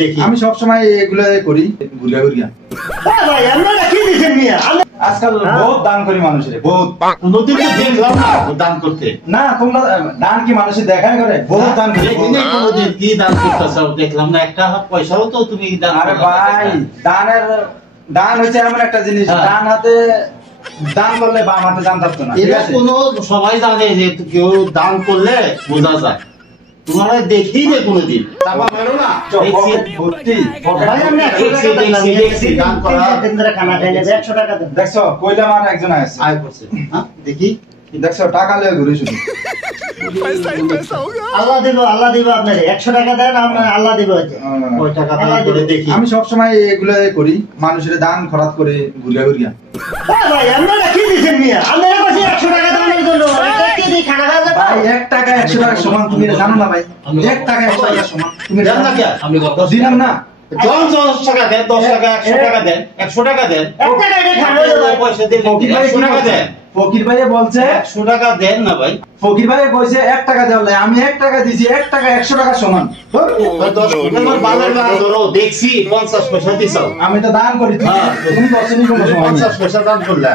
দেখি আমি সব সময় এগুলো করি ঘুরিয়া ঘুরিয়া। ভাই আপনারা কি দিছেন মিয়া? আজকাল বহুত দান করি মানুষের, বহুত। কোনদিন তো দেখলাম না দান করতে। না তোমরা দান কি মানুষের দেখায় করে? বহুত দান করি। দেখিনি কোনদিন কি দান করতেছ দেখলাম না, একটা পয়সাও তো তুমি দান আরে করো না। ভাই দান হচ্ছে এমন একটা জিনিস, হ্যাঁ। ডান হাতে দান করলে বাম হাতে দান থাকতো না, ঠিক এটা আছে? কোনো সবাই জানে যে কেউ দান করলে বোঝা যায়। তোমার দেখি না কোনদিন চাপা মারো না। দেখছি ভর্তি। ভাই আমি 100 টাকা দিলাম, দেখছি দান করা খানা খাইলে 100 টাকা দেন। দেখছো কইলাম আর একজন আছে, আয় করছে। হ্যাঁ দেখি দেখছো টাকা লয়ে ঘুরে শুধু। আল্লাহ দিব আপনারে 100 টাকা দেন, আপনার আল্লাহ দিব। ওই টাকা দান করে দেখি। আমি সব সময় এগুলো করি মানুষের দান খরচ করে ঘুরিয়া ঘুরিয়া। ভাই আপনারা কি দিছেন মিয়া? আপনারা কাছে 100 টাকা দানের জন্য এটা কি দিয়ে খানা খাওয়া যায়? ভাই 1 টাকা 100 টাকা সমান, তুমি এটা জানো না ভাই? 1 টাকা 100 টাকা সমান, তুমি দেন না কি? আমি দিলাম না। 10 টাকা দেন, 10 টাকা 100 টাকা দেন, 100 টাকা দেন। 1 টাকা দিয়ে খানা হয়ে যাবে। পয়সা দিন, ফকির ভাই 100 টাকা দেন। ফকির ভাই বলছে 100 টাকা দেন না ভাই। ফকির ভাই কইছে 1 টাকা দেওয়ালে, আমি 1 টাকা দিছি, 1 টাকা 100 টাকা সমান। ওই 10 টাকার বাজার না ধরো, দেখছি 50 পয়সা দিছো। আমি তো দান করি, হ্যাঁ। তুমি দশনি কোনো সময় নেই। 50 পয়সা দান করলা।